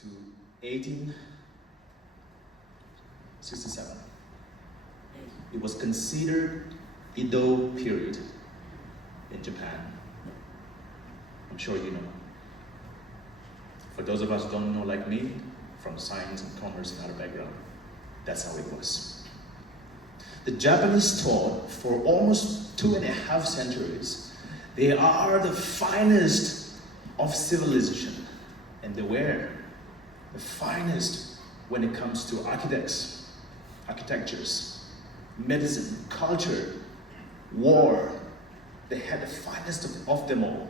to 1867. It was considered Edo period in Japan. I'm sure you know. For those of us who don't know, like me, from science and commerce and other background, that's how it was. The Japanese thought for almost 2.5 centuries, they are the finest of civilization. And they were the finest when it comes to architectures, medicine, culture, war. They had the finest of them all.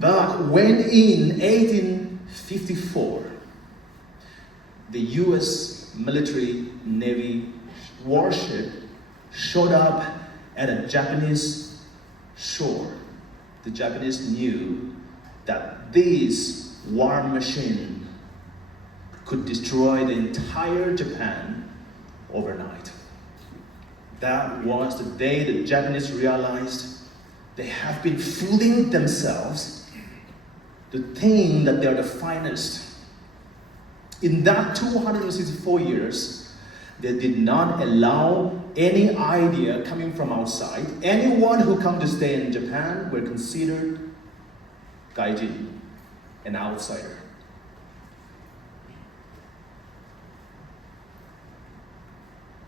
But when in 1854, the US military navy warship showed up at a Japanese shore, the Japanese knew that this war machine could destroy the entire Japan overnight. That was the day the Japanese realized they have been fooling themselves to think that they are the finest. In that 264 years, they did not allow any idea coming from outside. Anyone who come to stay in Japan were considered gaijin, an outsider.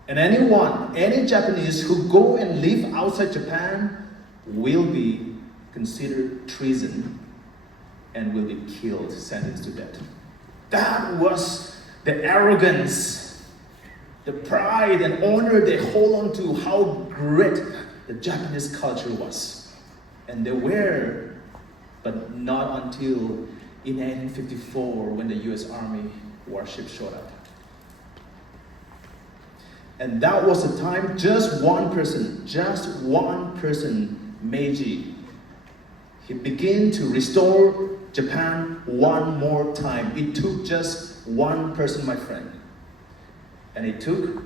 And any Japanese who go and live outside Japan will be considered treason and will be killed, sentenced to death. That was the arrogance, the pride and honor they hold on to how great the Japanese culture was. And they were, but not until in 1854 when the US Army warship showed up. And that was the time just one person, Meiji, he began to restore Japan one more time. It took just one person, my friend. And it took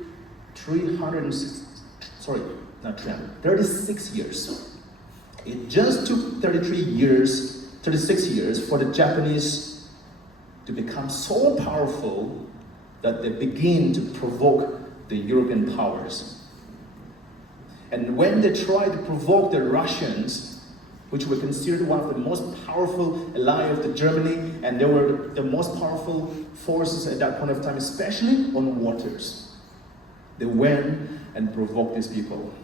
36 years. It just took 36 years for the Japanese to become so powerful that they begin to provoke the European powers. And when they tried to provoke the Russians, which were considered one of the most powerful allies of the Germany, and they were the most powerful forces at that point of time, especially on waters, they went and provoked these people.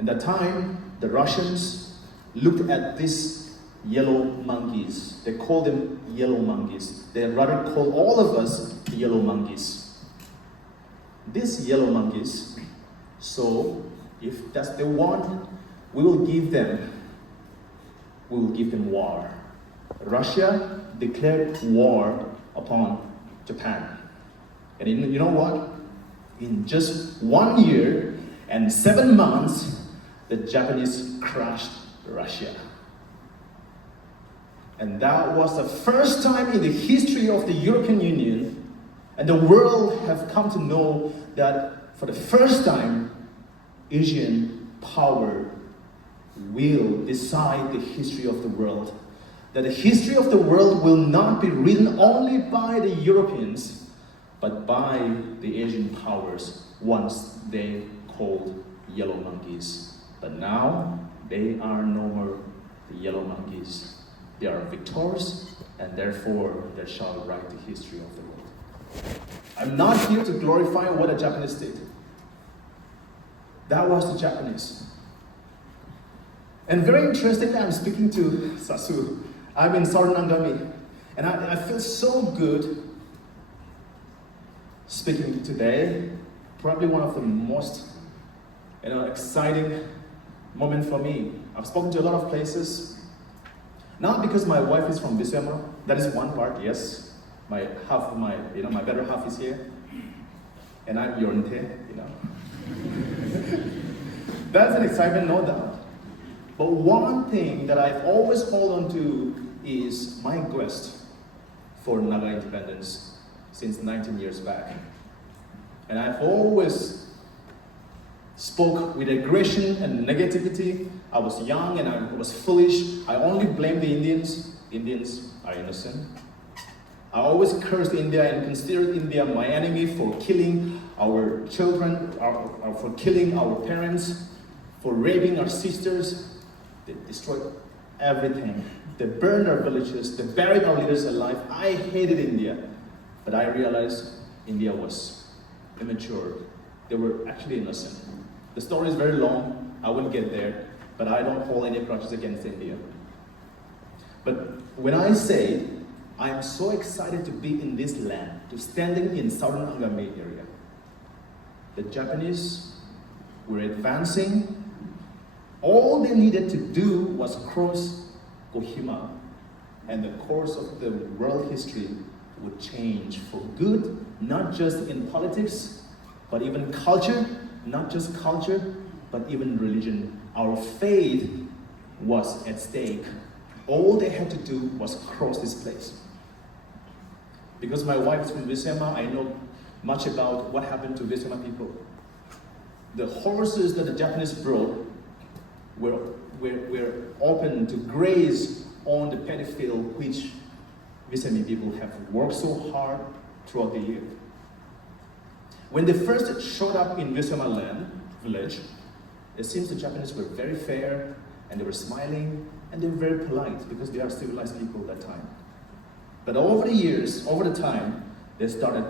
At that time, the Russians looked at these yellow monkeys. They called them yellow monkeys. They rather call all of us yellow monkeys. These yellow monkeys, so if that's the one, we will give them war. Russia declared war upon Japan. And you know what? In just 1 year and 7 months, the Japanese crushed Russia. And that was the first time in the history of the European Union, and the world have come to know that for the first time, Asian power will decide the history of the world. That the history of the world will not be written only by the Europeans, but by the Asian powers, once they called yellow monkeys. But now, they are no more the yellow monkeys. They are victors, and therefore they shall write the history of the world. I'm not here to glorify what the Japanese did. That was the Japanese. And very interestingly, I'm speaking to SASU. I'm in Southern Angami. And I feel so good speaking today. Probably one of the most exciting moments for me. I've spoken to a lot of places. Not because my wife is from Bisema. That is one part, yes. My better half is here. And I'm Yornte, That's an excitement, no doubt. But one thing that I've always held on to is my quest for Naga independence since 19 years back. And I've always spoke with aggression and negativity. I was young and I was foolish. I only blamed the Indians. Indians are innocent. I always cursed India and considered India my enemy for killing our children, for killing our parents, for raping our sisters. They destroyed everything. They burned our villages. They buried our leaders alive. I hated India. But I realized India was immature. They were actually innocent. The story is very long. I wouldn't get there. But I don't hold any grudges against India. But when I say I am so excited to be in this land, to standing in southern Angami area, the Japanese were advancing. All they needed to do was cross Kohima, and the course of the world history would change for good, not just in politics, but even culture, not just culture, but even religion. Our faith was at stake. All they had to do was cross this place. Because my wife is from Visema, I know much about what happened to Visema people. The horses that the Japanese brought were open to graze on the paddy field which Visemi people have worked so hard throughout the year. When they first showed up in Visema land, village, it seems the Japanese were very fair, and they were smiling, and they were very polite because they are civilized people at that time. But over the years, over the time, they started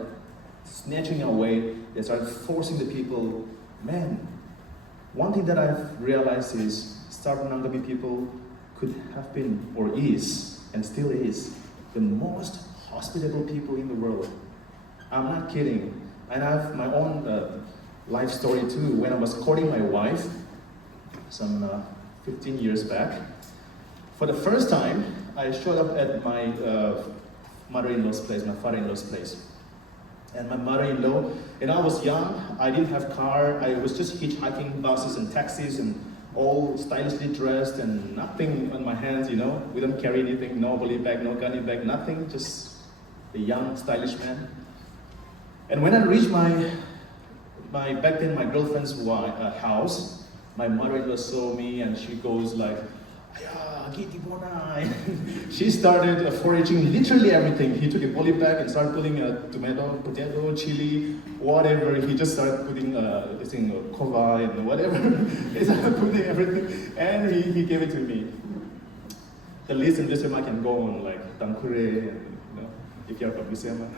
snatching away, they started forcing the people. Man, one thing that I've realized is Southern Angami people could have been, or is, and still is, the most hospitable people in the world. I'm not kidding. And I have my own life story too. When I was courting my wife, some 15 years back, for the first time, I showed up at my mother-in-law's place, my father-in-law's place. And my mother-in-law, and I was young, I didn't have car, I was just hitchhiking buses and taxis and all stylishly dressed and nothing on my hands, you know. We don't carry anything, no bully bag, no gunny bag, nothing, just a young, stylish man. And when I reached back then my girlfriend's house, my mother-in-law saw me and she goes like, she started foraging literally everything. He took a poly bag and started putting tomato, potato, chili, whatever. He just started putting this thing, kova and whatever. He started putting everything, and he gave it to me. The list in Visema can go on, like Tankure, and, you know, if you're from Visema.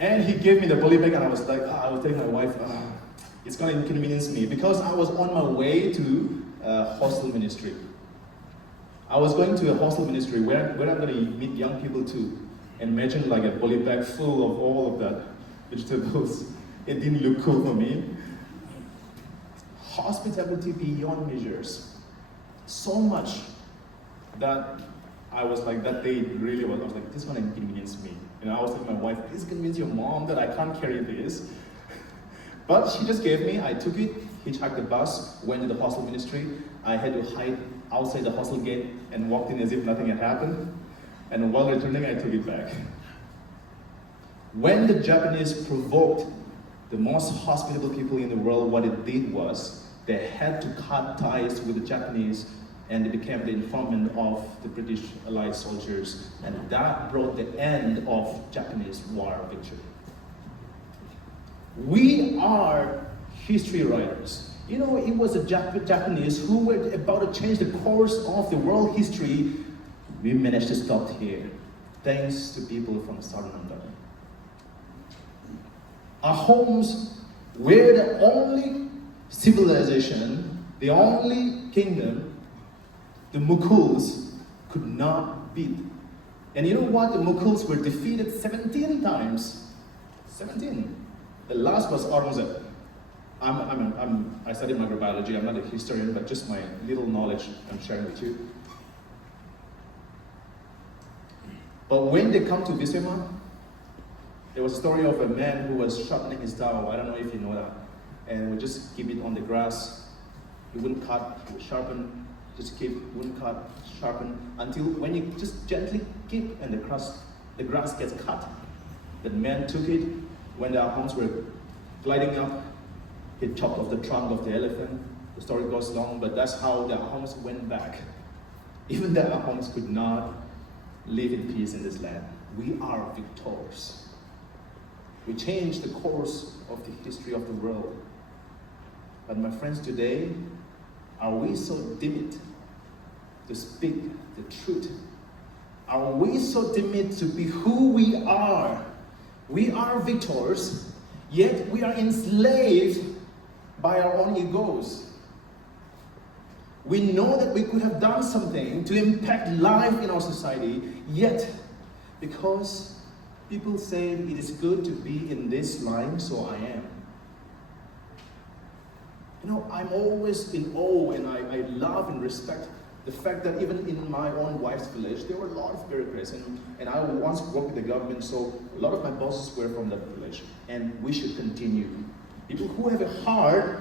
And he gave me the poly bag, and I was like, I was telling my wife, it's gonna inconvenience me, because I was on my way to hostel ministry. I was going to a hostel ministry where I'm going to meet young people too. And imagine like a poly bag full of all of that vegetables. It didn't look cool for me. Hospitality beyond measures. So much that I was like, that day really was, I was like, this one inconvenienced me. And I was telling my wife, please convince your mom that I can't carry this. But she just gave me, I took it, hitchhiked the bus, went to the hostel ministry. I had to hide outside the hostel gate and walked in as if nothing had happened. And while returning, I took it back. When the Japanese provoked the most hospitable people in the world, what it did was they had to cut ties with the Japanese, and they became the informant of the British Allied soldiers. And that brought the end of Japanese war victory. We are history writers. You know, it was the Japanese who were about to change the course of the world history. We managed to stop here, thanks to people from Southern Angami. Our homes were the only civilization, the only kingdom the Mughals could not beat. And you know what? The Mughals were defeated 17 times. 17. The last was Aurangzeb. I studied microbiology. I'm not a historian, but just my little knowledge I'm sharing with you. But when they come to Visema, there was a story of a man who was sharpening his dao. I don't know if you know that. And would just keep it on the grass. He wouldn't cut, he would sharpen, just keep, wouldn't cut, sharpen, until when you just gently keep and the grass gets cut. The man took it, when the arms were gliding up, he chopped off the trunk of the elephant. The story goes long, but that's how the arms went back. even the Ahoms could not live in peace in this land. We are victors. We changed the course of the history of the world. But my friends, today, are we so timid to speak the truth? Are we so timid to be who we are? We are victors, yet we are enslaved by our own egos. We know that we could have done something to impact life in our society, yet because people say it is good to be in this line, so I am. You know, I'm always in awe, and I love and respect the fact that even in my own wife's village, there were a lot of bureaucrats, and I once worked with the government, so a lot of my bosses were from that village, and we should continue. People who have a heart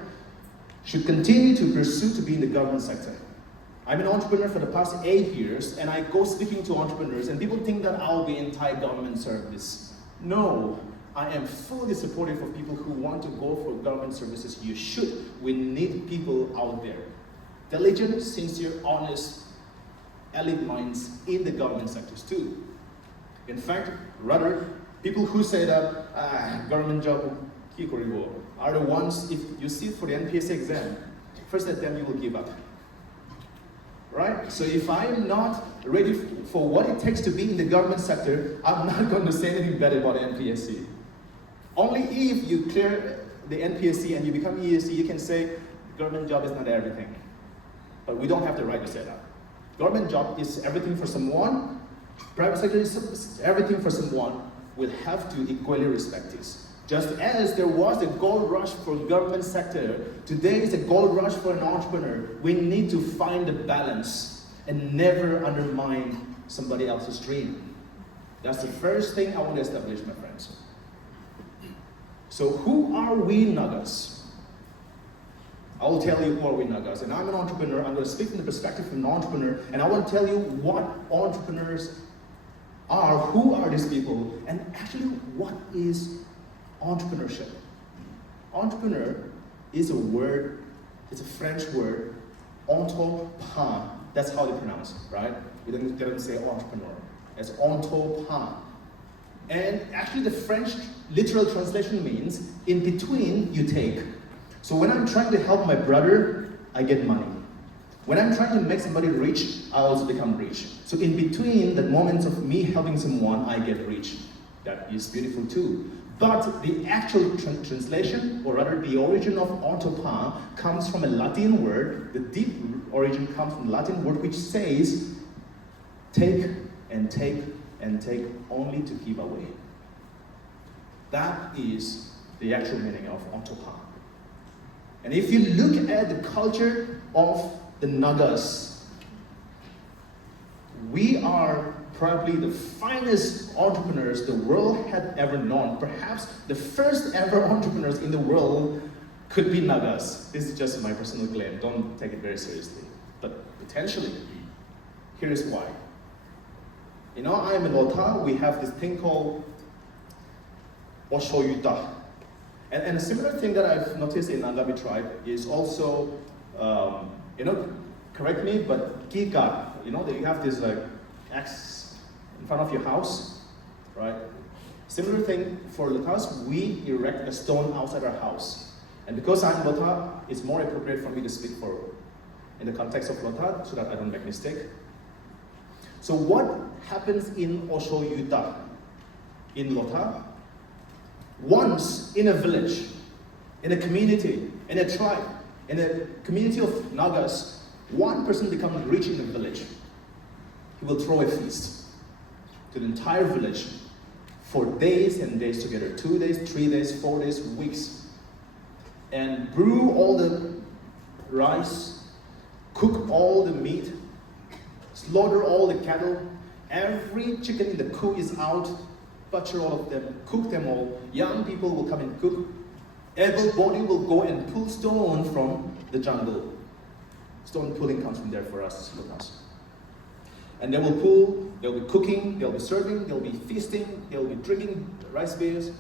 should continue to pursue to be in the government sector. I'm an entrepreneur for the past 8 years, and I go speaking to entrepreneurs, and people think that I'll be anti-government service. No, I am fully supportive of people who want to go for government services. You should. We need people out there. Diligent, sincere, honest, elite minds in the government sectors too. In fact, rather, people who say that government job are the ones, if you sit for the NPSA exam, first attempt you will give up. Right? So if I'm not ready for what it takes to be in the government sector, I'm not going to say anything bad about NPSC. Only if you clear the NPSC and you become ESC, you can say government job is not everything. But we don't have the right to say that. Government job is everything for someone. Private sector is everything for someone. We'll have to equally respect this. Just as there was a gold rush for government sector, today is a gold rush for an entrepreneur. We need to find a balance and never undermine somebody else's dream. That's the first thing I want to establish, my friends. So who are we Nagas? I will tell you who are we Nagas. And I'm an entrepreneur. I'm going to speak from the perspective of an entrepreneur. And I want to tell you what entrepreneurs are, who are these people, and actually what is entrepreneurship. Entrepreneur is a word, it's a French word, entreprendre. That's how they pronounce it, right? They don't say entrepreneur. It's entreprendre. And actually the French literal translation means, in between you take. So when I'm trying to help my brother, I get money. When I'm trying to make somebody rich, I also become rich. So in between the moments of me helping someone, I get rich. That is beautiful too. But the actual translation, or rather the origin of entrepreneur, comes from a Latin word. The deep origin comes from the Latin word which says, take and take and take only to give away. That is the actual meaning of entrepreneur. And if you look at the culture of the Nagas, we are probably the finest entrepreneurs the world had ever known. Perhaps the first ever entrepreneurs in the world could be Nagas. This is just my personal claim. Don't take it very seriously. But potentially, here's why. You know, I am in Lota. We have this thing called Oshoyuta. And a similar thing that I've noticed in Angami tribe is also, correct me, but Giga. You know, you have this like X in front of your house, right? Similar thing for Lotas, we erect a stone outside our house. And because I'm Lota, it's more appropriate for me to speak for in the context of Lota so that I don't make mistake. So what happens in Oshoyuta, in Lota? Once in a village, in a community, in a tribe, in a community of Nagas, one person becomes rich in the village. He will throw a feast to the entire village for days and days together. 2 days, 3 days, 4 days, weeks. And brew all the rice, cook all the meat, slaughter all the cattle. Every chicken in the coop is out, butcher all of them, cook them all. Young people will come and cook. Everybody will go and pull stone from the jungle. Stone pulling comes from there for us, locals. And they will pull, they'll be cooking, they'll be serving, they'll be feasting, they'll be drinking rice beers.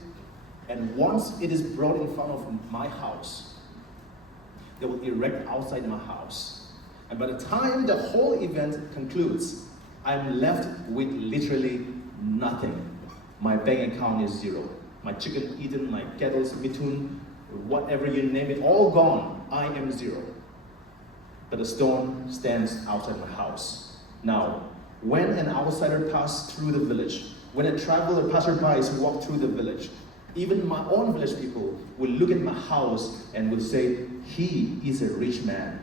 And once it is brought in front of my house, they will erect outside my house And by the time the whole event concludes, I'm left with literally nothing. My bank account is zero. My chicken eaten, my kettle's mitun, whatever you name it, all gone. I am zero. But the stone stands outside my house. Now, when an outsider passes through the village, when a traveler, passerby walk through the village, even my own village people will look at my house and will say, he is a rich man.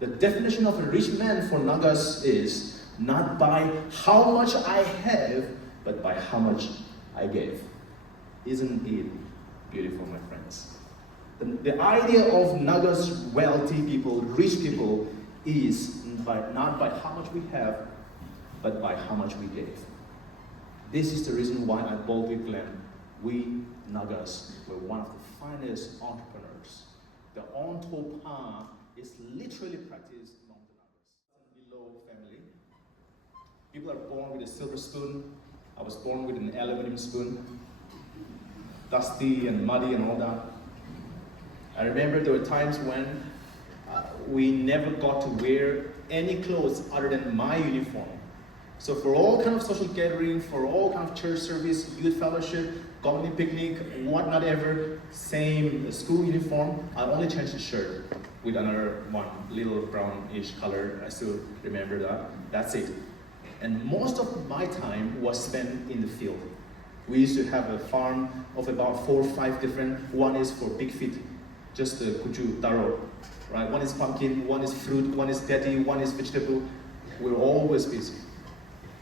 The definition of a rich man for Nagas is not by how much I have, but by how much I gave. Isn't it beautiful, my friends? The idea of Nagas wealthy people, rich people, is not by how much we have, but by how much we gave. This is the reason why I boldly claim we Nagas were one of the finest entrepreneurs. The on-top is literally practiced among the Nagas. Below family. People are born with a silver spoon. I was born with an aluminum spoon. Dusty and muddy and all that. I remember there were times when we never got to wear any clothes other than my uniform. So for all kind of social gathering, for all kind of church service, youth fellowship, company picnic, whatnot ever, same school uniform, I only changed the shirt with another one, little brownish color. I still remember that. That's it. And most of my time was spent in the field. We used to have a farm of about 4 or 5 different. One is for big feet, just the kuju taro, right? One is pumpkin, one is fruit, one is patty, one is vegetable. We're always busy.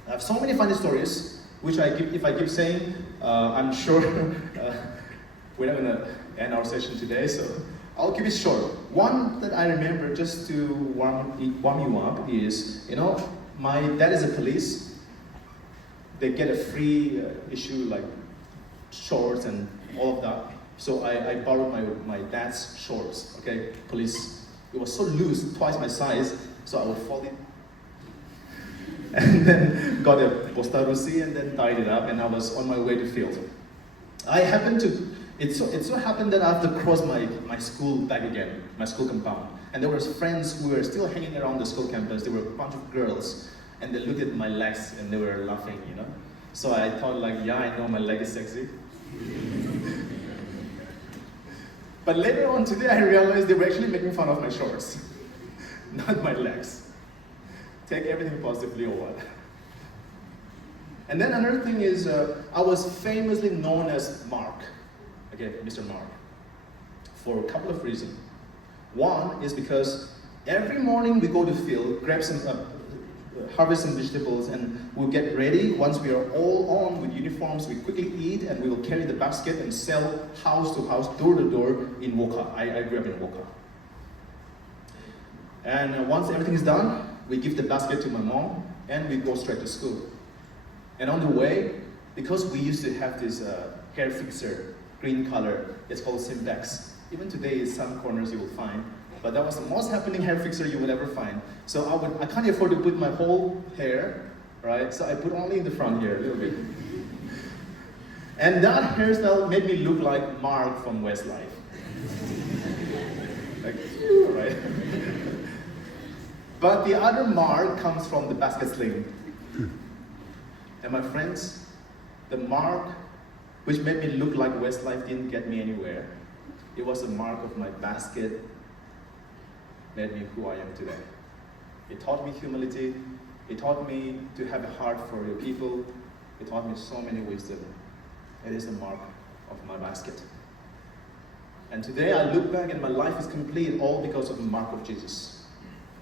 I have so many funny stories, which if I keep saying, I'm sure we're not gonna end our session today, so I'll keep it short. One that I remember, just to warm you up, is, my dad is a police. They get a free issue like shorts and all of that. So I borrowed my dad's shorts, okay, police. It was so loose, twice my size, so I would fold it. And then got a postarusi and then tied it up, and I was on my way to field. It so happened that I have to cross my school back again, my school compound. And there was friends who were still hanging around the school campus. There were a bunch of girls, and they looked at my legs and they were laughing, So I thought yeah, I know my leg is sexy. But later on today, I realized they were actually making fun of my shorts, not my legs. Take everything positively or what? And then another thing is, I was famously known as Mark, okay, Mr. Mark, for a couple of reasons. One is because every morning we go to field, grab some, harvest some vegetables, and we'll get ready. Once we are all on with uniforms, we quickly eat, and we will carry the basket and sell house to house, door to door in Woka. I grew up in Woka. And once everything is done, we give the basket to my mom, and we go straight to school. And on the way, because we used to have this hair fixer, green color, it's called Simpex. Even today, in some corners you will find, but that was the most happening hair fixer you would ever find. So I can't afford to put my whole hair, right? So I put only in the front here, a little bit. And that hairstyle made me look like Mark from Westlife. Like, right? But the other mark comes from the basket sling. And my friends, the mark which made me look like Westlife didn't get me anywhere. It was the mark of my basket made me who I am today. It taught me humility. It taught me to have a heart for your people. It taught me so many wisdom. It is the mark of my basket. And today I look back and my life is complete all because of the mark of Jesus.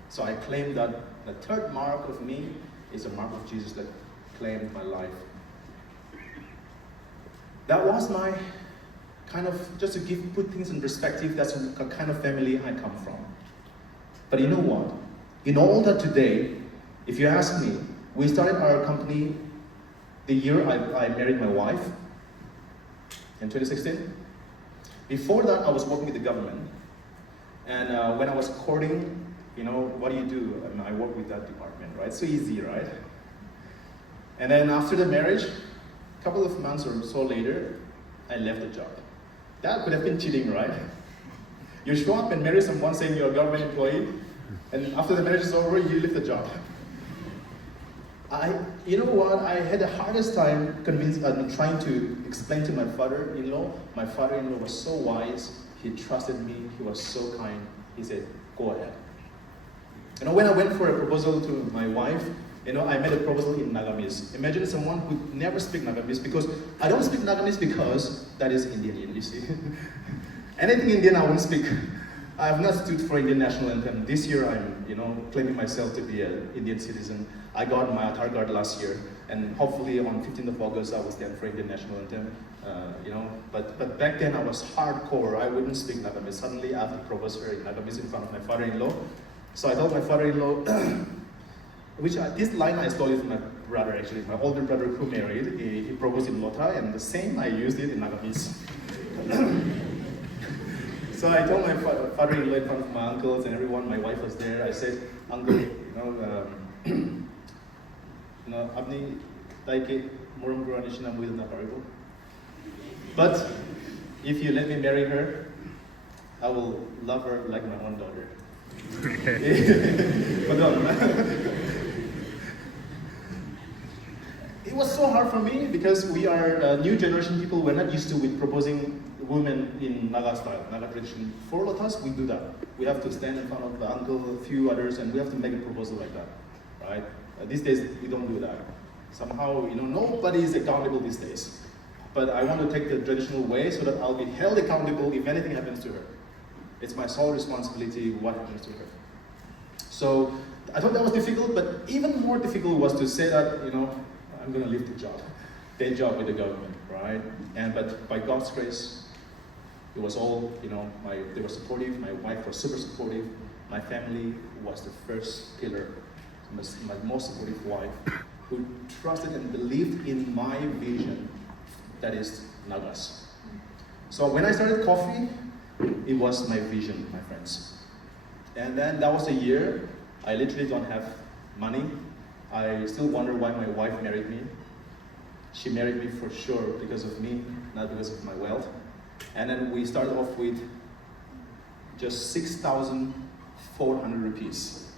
So I claim that the third mark of me is the mark of Jesus that claimed my life. That was my kind of, just to put things in perspective, that's the kind of family I come from. But you know what? In all that today, if you ask me, we started our company the year I married my wife, in 2016. Before that, I was working with the government. And when I was courting, what do you do? I work with that department, right? So easy, right? And then after the marriage, a couple of months or so later, I left the job. That could have been cheating, right? You show up and marry someone saying you're a government employee, And after the marriage is over, you leave the job. You know what? I had the hardest time trying to explain to my father-in-law. My father-in-law was so wise. He trusted me. He was so kind. He said, "Go ahead." You know, when I went for a proposal to my wife, you know, I made a proposal in Nagamese. Imagine someone who never speaks Nagamese, because I don't speak Nagamese because that is Indian, you see. Anything Indian I won't speak. I have not stood for Indian national anthem. This year I'm, you know, claiming myself to be an Indian citizen. I got my Aadhaar card last year, and hopefully on 15th of August I will stand for Indian national anthem. You know, but back then I was hardcore. I wouldn't speak Nagamese. Suddenly I have to propose her in Nagamese in front of my father-in-law. So I told my father-in-law, this line I stole it from my brother actually, my older brother who married. He proposed in Lota, and the same I used it in Nagamese. So I told my father-in-law in front of my uncles and everyone, my wife was there. I said, "Uncle, you know, apni taike moram gurani shina muil na paribo. But if you let me marry her, I will love her like my own daughter." It was so hard for me because we are new generation people. We're not used to with proposing women in Naga style, Naga tradition. For Lotas, we do that. We have to stand in front of the uncle, a few others, and we have to make a proposal like that, right? These days, we don't do that. Somehow, you know, nobody is accountable these days. But I want to take the traditional way so that I'll be held accountable if anything happens to her. It's my sole responsibility what happens to her. So I thought that was difficult, but even more difficult was to say that, you know, I'm going to leave the job, day job with the government, right? But by God's grace, it was all, you know, they were supportive. My wife was super supportive. My family was the first pillar, my most supportive wife, who trusted and believed in my vision, that is Nagas. So when I started coffee, it was my vision, my friends. And then that was a year. I literally don't have money. I still wonder why my wife married me. She married me for sure because of me, not because of my wealth. And then we started off with just 6,400 rupees.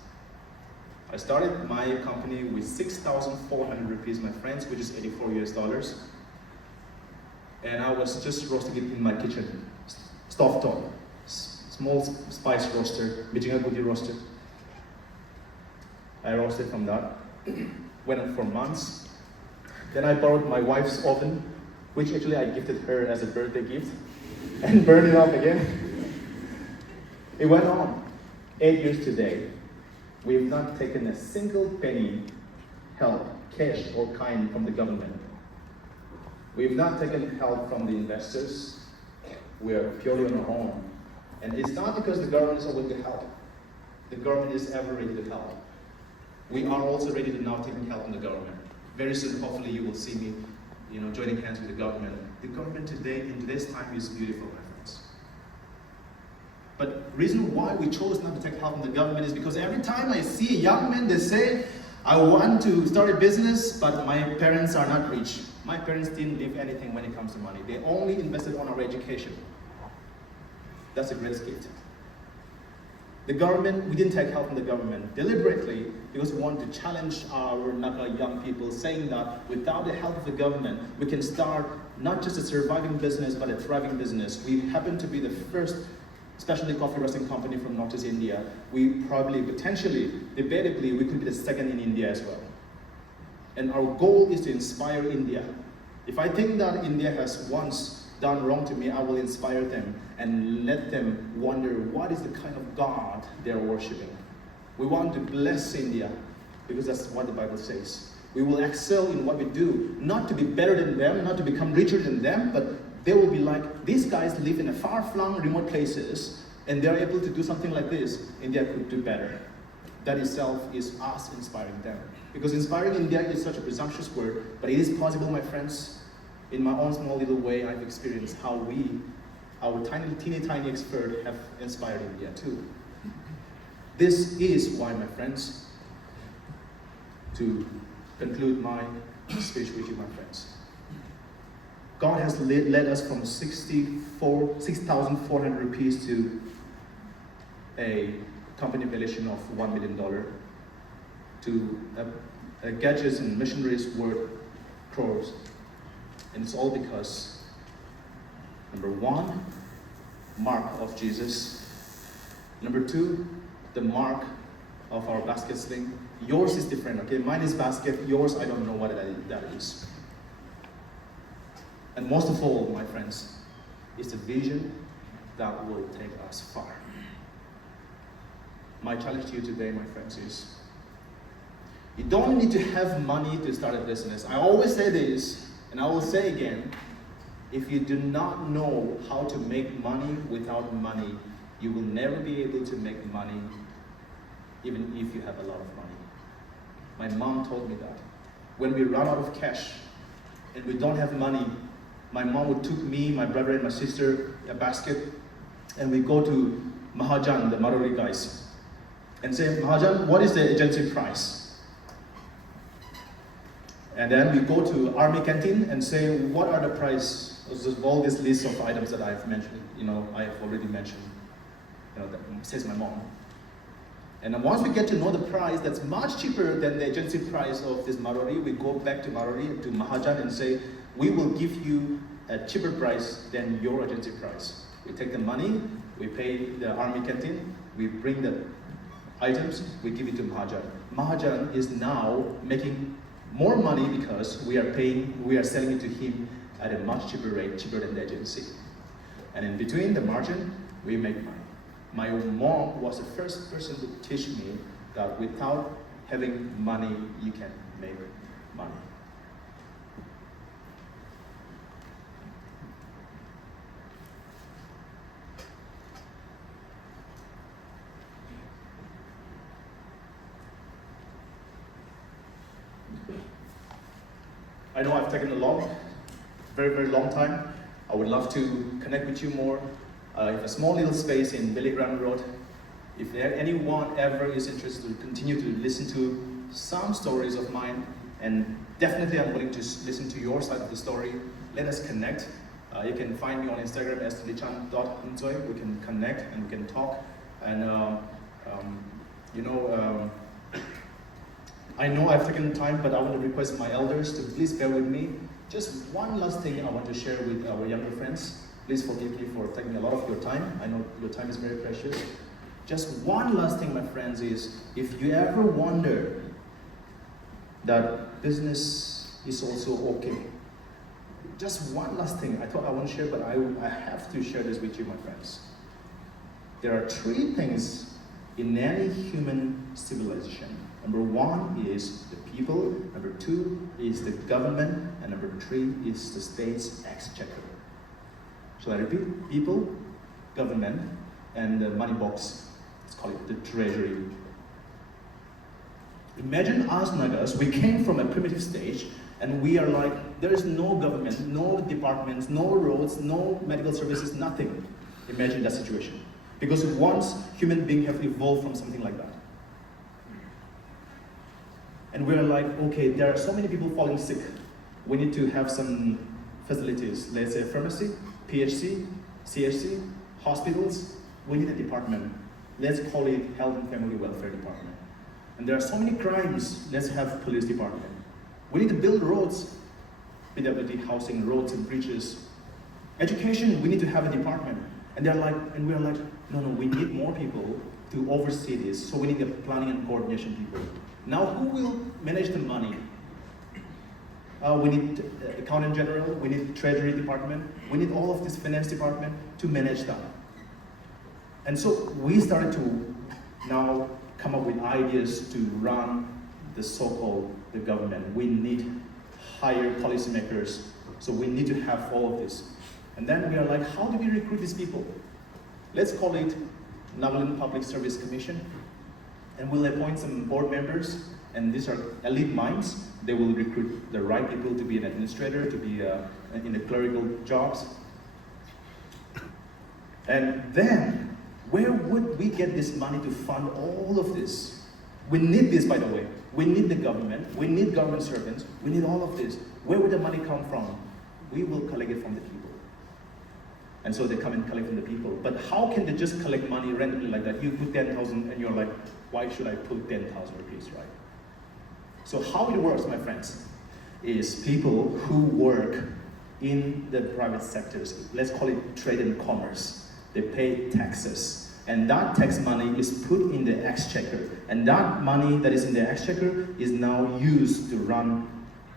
I started my company with 6,400 rupees, my friends, which is 84 US dollars. And I was just roasting it in my kitchen. Stovetop, small spice roaster, Mijinga Goody roaster. I roasted from that. Went on for months. Then I borrowed my wife's oven, which actually I gifted her as a birthday gift, and burned it off again. It went on. 8 years today. We have not taken a single penny help, cash or kind, from the government. We have not taken help from the investors. We are purely on our own. And it's not because the government is always to help. The government is ever ready to help. We are also ready to now take help from the government. Very soon, hopefully, you will see me, you know, joining hands with the government. The government today, in today's time, is beautiful, my friends. But the reason why we chose not to take help from the government is because every time I see a young man, they say, "I want to start a business, but my parents are not rich." My parents didn't leave anything when it comes to money. They only invested on our education. That's the greatest gift. The government, we didn't take help from the government deliberately because we want to challenge our Naga young people, saying that without the help of the government, we can start not just a surviving business, but a thriving business. We happen to be the first specialty coffee roasting company from Northeast India. We probably, potentially, debatably, we could be the second in India as well. And our goal is to inspire India. If I think that India has once done wrong to me, I will inspire them and let them wonder what is the kind of God they're worshiping. We want to bless India because that's what the Bible says. We will excel in what we do, not to be better than them, not to become richer than them, but they will be like, these guys live in a far-flung, remote places, and they're able to do something like this. India could do better. That itself is us inspiring them. Because inspiring India is such a presumptuous word, but it is possible, my friends. In my own small little way, I've experienced how we, our teeny expert, have inspired India too. This is why, my friends, to conclude my speech with you, my friends, God has led us from 6,400 rupees to a company valuation of $1 million to gadgets and machineries worth crores. And it's all because, number one, mark of Jesus. Number two, the mark of our basket sling. Yours is different, okay? Mine is basket, yours, I don't know what that is. And most of all, my friends, is a vision that will take us far. My challenge to you today, my friends, is you don't need to have money to start a business. I always say this, and I will say again, if you do not know how to make money without money, you will never be able to make money even if you have a lot of money. My mom told me that. When we run out of cash and we don't have money, my mom would take me, my brother and my sister, a basket, and we go to Mahajan, the Marori guys, and say, Mahajan, what is the agency price? And then we go to Army Canteen and say, what are the price of all this list of items that I've mentioned, I've already mentioned, that says my mom. And then once we get to know the price that's much cheaper than the agency price of this Marori, we go back to Marori, to Mahajan, and say, we will give you a cheaper price than your agency price. We take the money, we pay the Army Canteen, we bring the items, we give it to Mahajan. Mahajan is now making more money because we are selling it to him at a much cheaper rate, cheaper than the agency. And in between the margin, we make money. My mom was the first person to teach me that without having money, you can make money. I know I've taken a very, very long time. I would love to connect with you more. I have a small little space in Billy Graham Road. If anyone ever is interested to continue to listen to some stories of mine, and definitely I'm willing to listen to your side of the story, let us connect. You can find me on Instagram as lichan.humtsoe. We can connect and we can talk. And I know I've taken time, but I want to request my elders to please bear with me. Just one last thing I want to share with our younger friends. Please forgive me for taking a lot of your time. I know your time is very precious. Just one last thing, my friends, is if you ever wonder that business is also okay, just one last thing. I thought I want to share, but I have to share this with you, my friends. There are three things in any human civilization. Number one is the people, number two is the government, and number three is the state's exchequer. So I repeat, people, government, and the money box. Let's call it the treasury. Imagine us Nagas, we came from a primitive stage, and we are like, there is no government, no departments, no roads, no medical services, nothing. Imagine that situation. Because once human beings have evolved from something like that. And we're like, okay, there are so many people falling sick. We need to have some facilities, let's say pharmacy, PHC, CHC, hospitals. We need a department. Let's call it Health and Family Welfare Department. And there are so many crimes, let's have police department. We need to build roads, PWD housing, roads and bridges. Education, we need to have a department. And they're like, and we're like, no, we need more people to oversee this. So we need the planning and coordination people. Now, who will manage the money? We need accountant general, we need treasury department, we need all of this finance department to manage that. And so we started to now come up with ideas to run the so-called the government. We need higher policymakers, so we need to have all of this. And then we are like, how do we recruit these people? Let's call it Nagaland Public Service Commission, and we'll appoint some board members, and these are elite minds. They will recruit the right people to be an administrator, to be in the clerical jobs. And then, where would we get this money to fund all of this? We need this, by the way. We need the government, we need government servants, we need all of this. Where would the money come from? We will collect it from the people. And so they come and collect from the people. But how can they just collect money randomly like that? You put 10,000 and you're like, why should I put 10,000 rupees, right? So how it works, my friends, is people who work in the private sectors, let's call it trade and commerce, they pay taxes. And that tax money is put in the exchequer. And that money that is in the exchequer is now used to run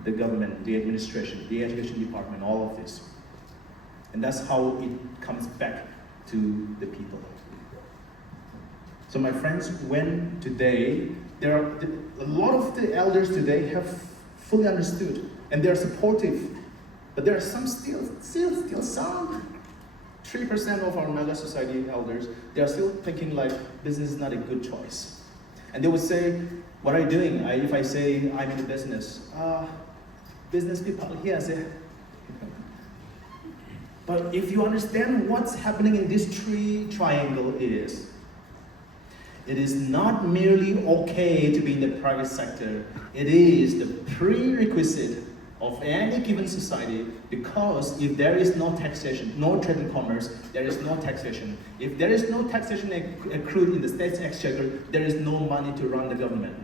the government, the administration, the education department, all of this. And that's how it comes back to the people. So my friends, when today, there are a lot of the elders today have fully understood and they're supportive, but there are some still some 3% of our Naga society elders, they are still thinking like business is not a good choice. And they would say, what are you doing? If I say I'm in the business, business people here say. But if you understand what's happening in this triangle is, it is not merely okay to be in the private sector, it is the prerequisite of any given society, because if there is no taxation, no trade and commerce, there is no taxation. If there is no taxation accrued in the state's exchequer, there is no money to run the government.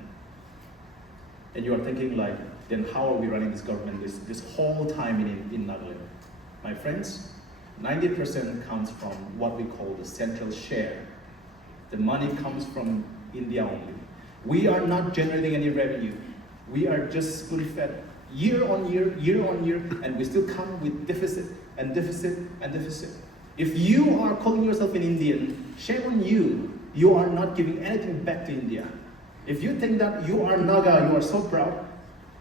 And you are thinking like, then how are we running this government this whole time in Nagaland? My friends, 90% comes from what we call the central share. The money comes from India only. We are not generating any revenue. We are just spoon-fed year on year, and we still come with deficit and deficit and deficit. If you are calling yourself an Indian, shame on you. You are not giving anything back to India. If you think that you are Naga, you are so proud,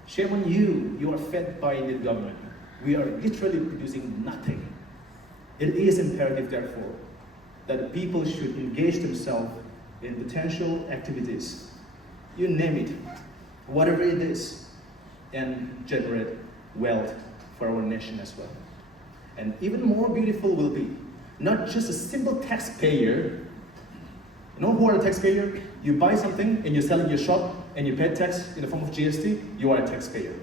shame on you. You are fed by Indian government. We are literally producing nothing. It is imperative, therefore, that people should engage themselves in potential activities, you name it, whatever it is, and generate wealth for our nation as well. And even more beautiful will be, not just a simple taxpayer. You know who are a taxpayer? You buy something and you sell it in your shop and you pay tax in the form of GST, you are a taxpayer.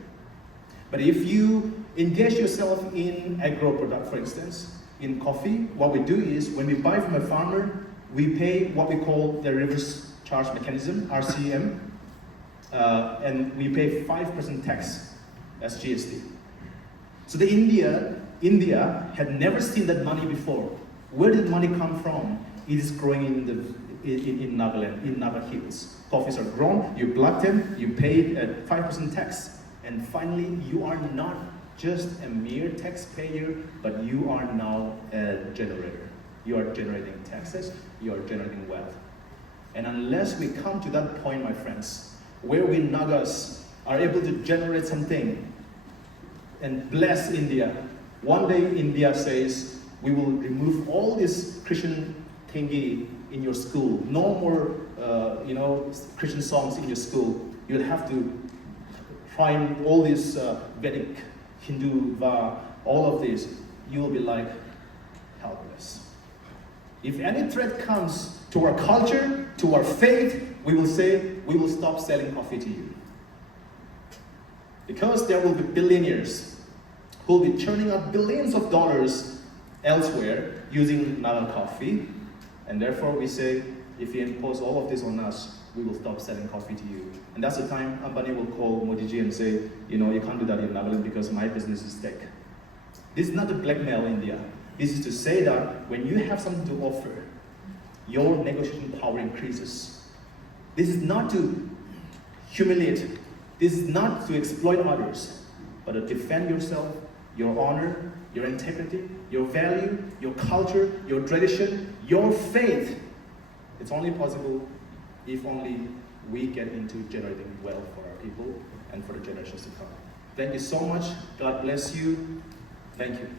But if you engage yourself in agro product, for instance, in coffee, what we do is when we buy from a farmer, we pay what we call the reverse charge mechanism, RCM, and we pay 5% tax as GST. So the India had never seen that money before. Where did money come from? It is growing in Nagaland, in Naga Hills. Coffees are grown, you pluck them, you pay 5% tax. And finally, you are not just a mere taxpayer, but you are now a generator. You are generating taxes, you are generating wealth. And unless we come to that point, my friends, where we Nagas are able to generate something and bless India, one day India says, we will remove all this Christian thingy in your school. No more, Christian songs in your school. You'll have to find all this Vedic, Hindu, all of this. You will be like helpless. If any threat comes to our culture, to our faith, we will say, we will stop selling coffee to you. Because there will be billionaires who will be churning out billions of dollars elsewhere using Naga coffee. And therefore we say, if you impose all of this on us, we will stop selling coffee to you. And that's the time Ambani will call Modi ji and say, you can't do that in Nagaland because my business is stake. This is not to blackmail India. This is to say that when you have something to offer, your negotiation power increases. This is not to humiliate. This is not to exploit others, but to defend yourself, your honor, your integrity, your value, your culture, your tradition, your faith. It's only possible if only we get into generating wealth for our people and for the generations to come. Thank you so much. God bless you. Thank you.